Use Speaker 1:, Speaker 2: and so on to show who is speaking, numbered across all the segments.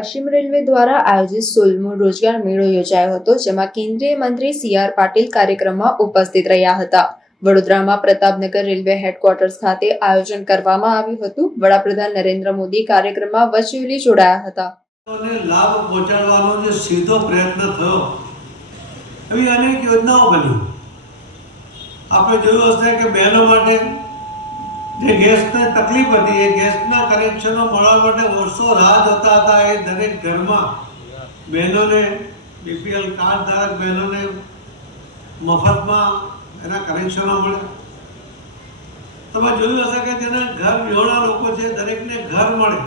Speaker 1: પશ્ચિમ રેલવે દ્વારા આયોજિત સોલમો રોજગાર મેળો યોજાયો હતો, જેમાં કેન્દ્રીય મંત્રી સી આર પાટીલ કાર્યક્રમમાં ઉપસ્થિત રહ્યા હતા. વડોદરામાં પ્રતાપનગર રેલવે હેડક્વાર્ટર્સ ખાતે આયોજન કરવામાં આવ્યું હતું. વડાપ્રધાન નરેન્દ્ર મોદી કાર્યક્રમમાં વર્ચ્યુઅલી જોડાયા હતા.
Speaker 2: લાભ પહોંચાડવાનો જે સીધો પ્રયત્ન થયો, એવી અનેક યોજનાઓ બની. આપણે જોયું હશે કે બહેનો માટે જે ગેસને તકલીફ હતી, એ ગેસના કનેક્શનો મળવા માટે વર્ષો રાહ જોતા હતા એ દરેક ઘરમાં. બહેનોને, બીપીએલ કાર્ડ ધારક બહેનોને મફતમાં એના કનેક્શનો મળે તમે જોયું હશે કે જેના ઘર વિહોણા લોકો છે, દરેકને ઘર મળે.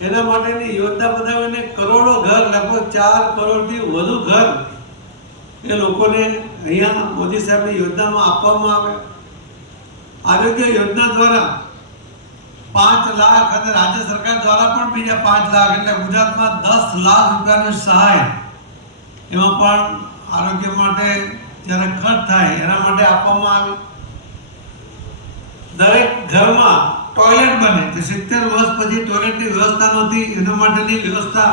Speaker 2: એના માટેની યોજના બનાવીને કરોડો ઘર, લગભગ ચાર કરોડથી વધુ ઘર એ લોકોને અહીંયા મોદી સાહેબની યોજનામાં આપવામાં આવે આરોગ્ય યોજના દ્વારા પાંચ લાખ અને રાજ્ય સરકાર દ્વારા પણ બીજા પાંચ લાખ, એટલે ગુજરાતમાં દસ લાખ રૂપિયાની સહાય. એમાં પણ આરોગ્ય માટે જ્યારે ખર્ચ થાય, એના માટે આપવામાં આવે. દરેક ઘરમાં ટોયલેટ બને કે સિત્તેર વર્ષ પછી ટોયલેટની વ્યવસ્થા નહોતી, એના માટેની વ્યવસ્થા,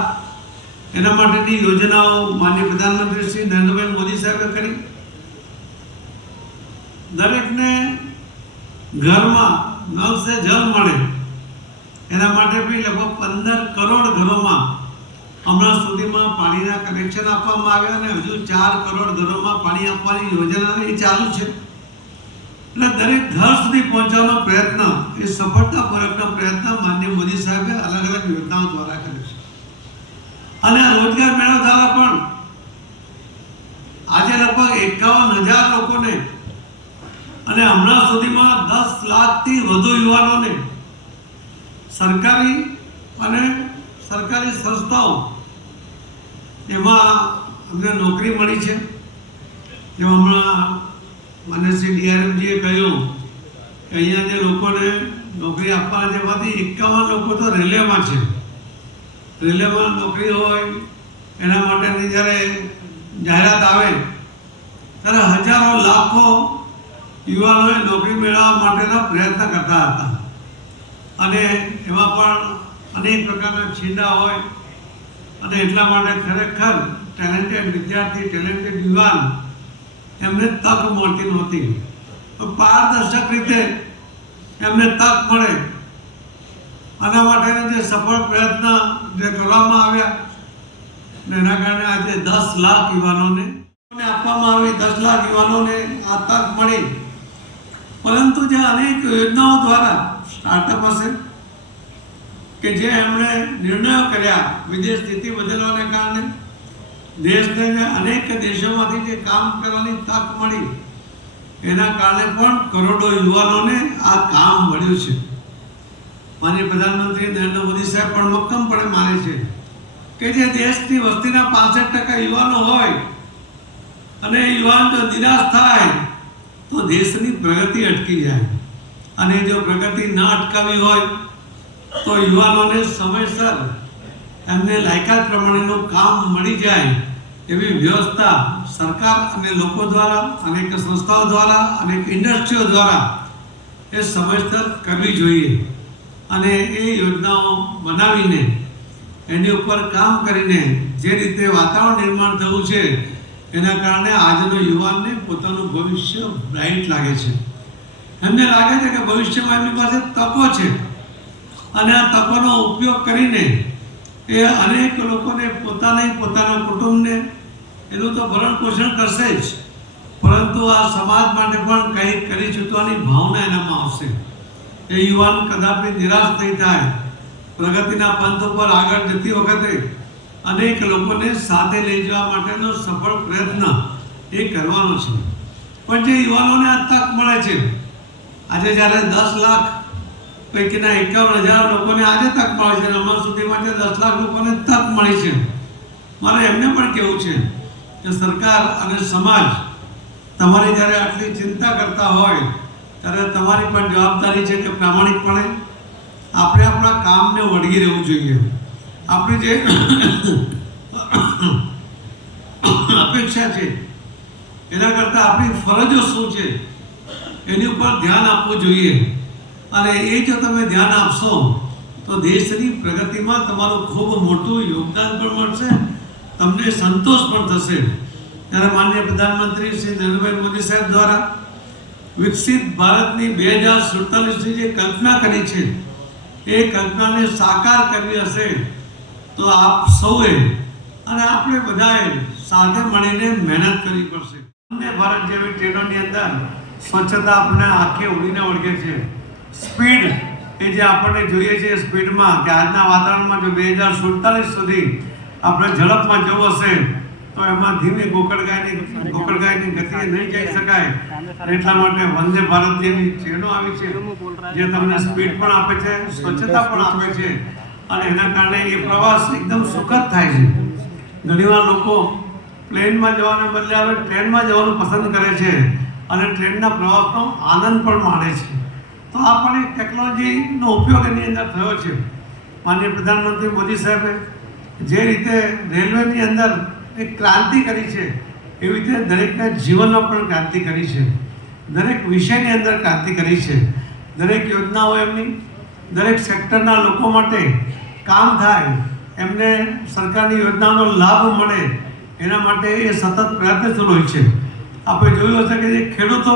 Speaker 2: એના માટેની યોજનાઓ માનનીય પ્રધાનમંત્રી શ્રી નરેન્દ્રભાઈ મોદી સાહેબે કરી. દરેકને ઘરમાં નળ સે જલ મળે. એના માટે બી લગભગ પંદર કરોડ ઘરોમાં હમણાં સુધીમાં પાણીના કનેક્શન આપવામાં આવ્યા અને હજુ ચાર કરોડ ઘરોમાં પાણી આપવાની યોજના એ ચાલુ છે. એટલે દરેક ઘર સુધી પહોંચવાનો પ્રયત્ન, એ સફળતાપૂર્વકનો પ્રયત્ન માન્ય મોદી સાહેબે અલગ અલગ યોજનાઓ દ્વારા કર્યો છે. અને રોજગાર મેળો દ્વારા પણ આજે લગભગ એકાવન હજાર લોકોને અને હમણાં સુધીમાં દસ લાખથી વધુ યુવાનોને સરકારી અને સરકારી સંસ્થાઓ એમાં અમને નોકરી મળી છે. જેમાં હમણાં મને શ્રી ડીઆરએમજીએ કહ્યું કે અહીંયા જે લોકોને નોકરી આપવાના જેમાંથી એકાવન લોકો તો રેલવેમાં છે. રેલવેમાં નોકરી હોય, એના માટેની જ્યારે જાહેરાત આવે, ત્યારે હજારો લાખો યુવાનોએ નોકરી મેળવવા માટેના પ્રયત્ન કરતા હતા. અને એમાં પણ અનેક પ્રકારના છીંડા હોય અને એટલા માટે ખરેખર ટેલેન્ટેડ વિદ્યાર્થી ટેલેન્ટેડ યુવાન એમને તક મળતી નહોતી. તો પારદર્શક રીતે એમને તક મળે. આના માટેના જે સફળ પ્રયત્ન જે કરવામાં આવ્યા એના કારણે આજે દસ લાખ યુવાનોને આપવામાં આવી દસ લાખ યુવાનોને આ તક મળી. પરંતુ જે અનેક યોજનાઓ દ્વારા સ્ટાર્ટઅપ હશે, કે જે એમણે નિર્ણયો કર્યા વિદેશ નીતિ બદલવાને કારણે દેશને અનેક દેશોમાંથી જે કામ કરવાની તક મળી, એના કારણે પણ કરોડો યુવાનોને આ કામ મળ્યું છે. માનીય પ્રધાનમંત્રી નરેન્દ્ર મોદી સાહેબ પણ મક્કમપણે માને છે કે જે દેશની વસ્તીના પાસઠ ટકા યુવાનો હોય, અને યુવાન જો નિરાશ થાય તો દેશની પ્રગતિ અટકી જાય. અને જો પ્રગતિ ન અટકાવી હોય, તો યુવાનોને સમયસર એમને લાયકાત પ્રમાણેનું કામ મળી જાય એવી વ્યવસ્થા સરકાર અને લોકો દ્વારા, અનેક સંસ્થાઓ દ્વારા, અનેક ઇન્ડસ્ટ્રીઓ દ્વારા એ સમયસર કરવી જોઈએ. અને એ યોજનાઓ બનાવીને, એની ઉપર કામ કરીને જે રીતે વાતાવરણ નિર્માણ થયું છે એના કારણે આજનો યુવાનને પોતાનું ભવિષ્ય બ્રાઇટ લાગે છે. એમને લાગે છે કે ભવિષ્યમાં એમની પાસે તકો છે. અને આ તકોનો ઉપયોગ કરીને એ અનેક લોકોને પોતાને પોતાના કુટુંબને એનું તો ભરણ પોષણ કરશે જ. પરંતુ આ સમાજ માટે પણ કંઈક કરી છૂટવાની ભાવના એનામાં આવશે. એ યુવાન કદાપી નિરાશ નહીં થાય. પ્રગતિના પંથ ઉપર આગળ જતી વખતે અનેક લોકોને સાથે લઈ જવા માટેનો સફળ પ્રયત્ન એ કરવાનો છે. પણ જે યુવાનોને આ તક મળે છે, આજે જ્યારે દસ લાખ પૈકીના એકાવન હજાર લોકોને આજે તક મળે છે હમણાં સુધીમાં જે દસ લાખ લોકોને તક મળી છે, મારે એમને પણ કહેવું છે કે સરકાર અને સમાજ તમારી જ્યારે આટલી ચિંતા કરતા હોય, ત્યારે તમારી પણ જવાબદારી છે કે પ્રામાણિકપણે આપણે આપણા કામને વળગી રહેવું જોઈએ. આપણી જે અપેક્ષા છે, એના કરતાં આપણી ફરજો શું છે, એની ઉપર ધ્યાન આપવું જોઈએ. અને એ જો તમે ધ્યાન આપશો, તો દેશની પ્રગતિમાં તમારું ખૂબ મોટું યોગદાન પણ મળશે, તમને સંતોષ પણ થશે. ત્યારે માનનીય પ્રધાનમંત્રી શ્રી નરેન્દ્રભાઈ મોદી સાહેબ દ્વારા વિકસિત ભારતની બે હજાર સુડતાલીસની જે કલ્પના કરી છે, એ કલ્પનાને સાકાર કરવી હશે. તો આપ સૌએ અને આપણે બધાએ સાથે મળીને મહેનત કરવી પડશે. વંદે ભારત જેવી ટ્રેનોની અંદર સ્વચ્છતા આપણે આંખે ઉડીને ઓળખે છે. સ્પીડ એ જે આપણને જોઈએ છે સ્પીડમાં કે આજના વાતાવરણમાં જો બે હજાર સુડતાલીસ સુધી આપણે ઝડપમાં જવું હશે, તો એમાં ધીમે ગોકળગાયની ગોકળગાયની ગતિએ નહીં જઈ શકાય. એટલા માટે વંદે ભારત જેવી ટ્રેનો આવી છે, જે તમને સ્પીડ પણ આપે છે, સ્વચ્છતા પણ આપે છે. અને એના કારણે એ પ્રવાસ એકદમ સુખદ થાય છે. ઘણીવાર લોકો પ્લેનમાં જવાને બદલે હવે ટ્રેનમાં જવાનું પસંદ કરે છે અને ટ્રેનના પ્રવાસનો આનંદ પણ માણે છે. તો આ પણ એક ટેકનોલોજીનો ઉપયોગ એની અંદર થયો છે. માનનીય પ્રધાનમંત્રી મોદી સાહેબે જે રીતે રેલવેની અંદર એક ક્રાંતિ કરી છે, એવી રીતે દરેકના જીવનમાં પણ ક્રાંતિ કરી છે. દરેક વિષયની અંદર ક્રાંતિ કરી છે. દરેક યોજનાઓ એમની, દરેક સેક્ટરના લોકો માટે કામ થાય એમને સરકારની યોજનાનો લાભ મળે એના માટે એ સતત પ્રયત્નશીલ હોય છે. આપણે જોયું હશે કે જે ખેડૂતો,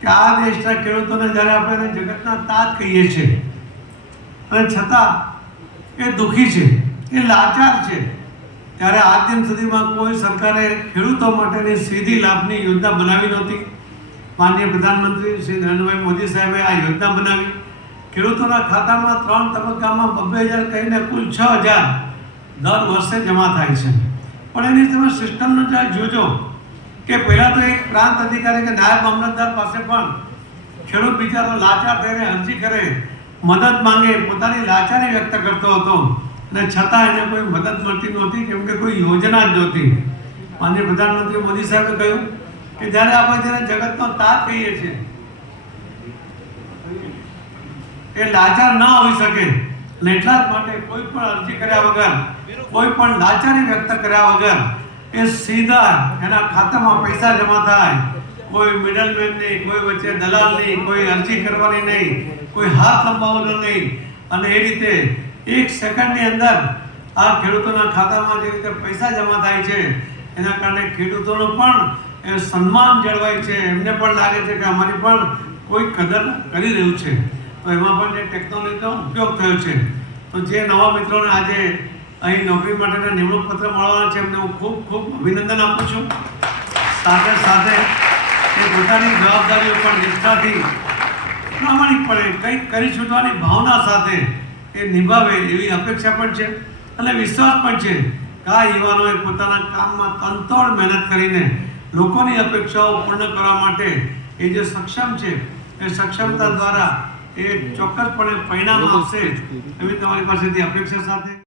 Speaker 2: કે આ દેશના ખેડૂતોને જ્યારે આપણે જગતના તાત કહીએ છીએ, અને છતાં એ દુઃખી છે, એ લાચાર છે, ત્યારે આજ દિન સુધીમાં કોઈ સરકારે ખેડૂતો માટેની સીધી લાભની યોજના બનાવી નહોતી. માનનીય પ્રધાનમંત્રી શ્રી નરેન્દ્રભાઈ મોદી સાહેબે આ યોજના બનાવી. ખેડૂતોના ખાતામાં ત્રણ તબક્કામાં બબ્બે હજાર કહીને કુલ છ હજાર દર વર્ષે જમા થાય છે. પણ એની તમે સિસ્ટમનો જ્યારે જોજો કે પહેલાં તો એક પ્રાંત અધિકારી કે નાયબ મામલતદાર પાસે પણ ખેડૂત બિચારો લાચાર થઈને અરજી કરે, મદદ માંગે, પોતાની લાચારી વ્યક્ત કરતો હતો. અને છતાં એને કોઈ મદદ મળતી નહોતી, કેમ કે કોઈ યોજના જ નહોતી. માનનીય પ્રધાનમંત્રી મોદી સાહેબે કહ્યું કે જ્યારે આપણે જેને જગતનો તાત કહીએ છીએ એ લાચાર ન હોઈ શકે. એટલા જ માટે કોઈ પણ અરજી કર્યા વગર, કોઈ પણ લાચારી વ્યક્ત કર્યા વગર, એ સીધા એના ખાતામાં પૈસા જમા થાય. કોઈ મિડલમેન નહીં કોઈ વચ્ચે દલાલ નહીં કોઈ અરજી કરવાની નહીં, કોઈ હાથ લંબાવવાનો નહીં. અને એ રીતે એક સેકન્ડની અંદર આ ખેડૂતોના ખાતામાં જે રીતે પૈસા જમા થાય છે, એના કારણે ખેડૂતોનું પણ એ સન્માન જળવાય છે. એમને પણ લાગે છે કે અમારી પણ કોઈ કદર કરી રહ્યું છે. તો એમાં પણ જે ટેકનોલોજીનો ઉપયોગ થયો છે, તો જે નવા મિત્રોને આજે અહીં નોકરી માટેના નિમણૂક પત્ર મળવાના છે, એમને હું ખૂબ ખૂબ અભિનંદન આપું છું. સાથે સાથે એ પોતાની જવાબદારીઓ પણ નિષ્ઠાથી પ્રામાણિકપણે કંઈક કરી છૂટવાની ભાવના સાથે એ નિભાવે એવી અપેક્ષા પણ છે અને વિશ્વાસ પણ છે આ યુવાનોએ પોતાના કામમાં તનતોડ મહેનત કરીને લોકોની અપેક્ષાઓ પૂર્ણ કરવા માટે એ જે સક્ષમ છે, એ સક્ષમતા દ્વારા એ ચોક્કસપણે પરિણામ આપશે એવી તમારી પાસેથી અપેક્ષા સાથે